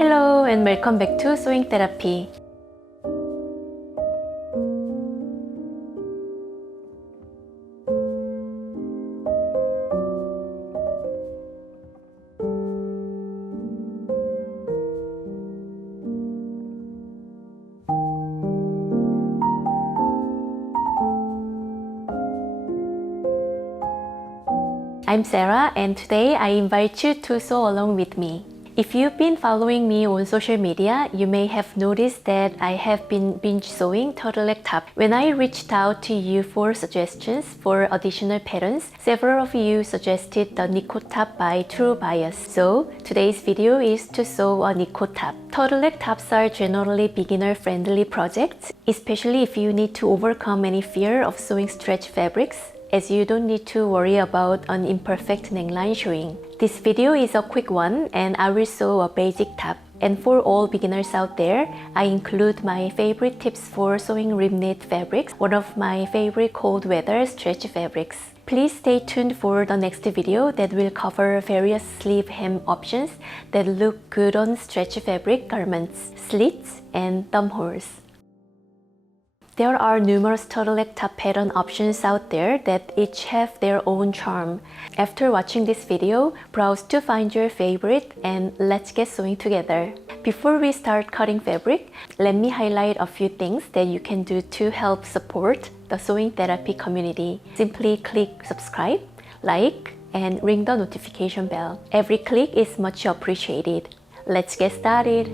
Hello and welcome back to Sewing Therapy. I'm Sarah and today I invite you to sew along with me. If you've been following me on social media, you may have noticed that I have been binge sewing turtleneck top. When I reached out to you for suggestions for additional patterns, several of you suggested the Nikko top by True Bias. So today's video is to sew a Nikko top. Turtleneck tops are generally beginner-friendly projects, especially if you need to overcome any fear of sewing stretch fabrics, as you don't need to worry about an imperfect neckline showing. This video is a quick one and I will sew a basic top. And for all beginners out there, I include my favorite tips for sewing rib knit fabrics, one of my favorite cold weather stretch fabrics. Please stay tuned for the next video that will cover various sleeve hem options that look good on stretch fabric garments, slits, and thumb holes. There are numerous turtleneck top pattern options out there that each have their own charm. After watching this video, browse to find your favorite and let's get sewing together. Before we start cutting fabric, let me highlight a few things that you can do to help support the sewing therapy community. Simply click subscribe, like, and ring the notification bell. Every click is much appreciated. Let's get started.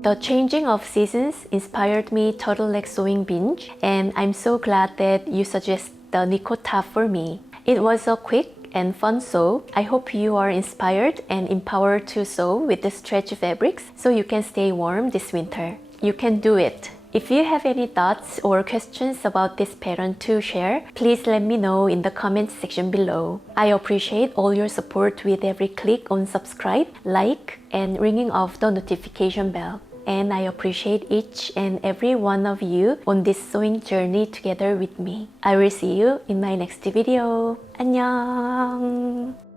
The changing of seasons inspired me turtleneck sewing binge, and I'm so glad that you suggest the Nikko Top for me. It was a quick and fun sew. I hope you are inspired and empowered to sew with the stretch fabrics so you can stay warm this winter. You can do it! If you have any thoughts or questions about this pattern to share, please let me know in the comments section below. I appreciate all your support with every click on subscribe, like, and ringing of the notification bell. And I appreciate each and every one of you on this sewing journey together with me. I will see you in my next video. 안녕!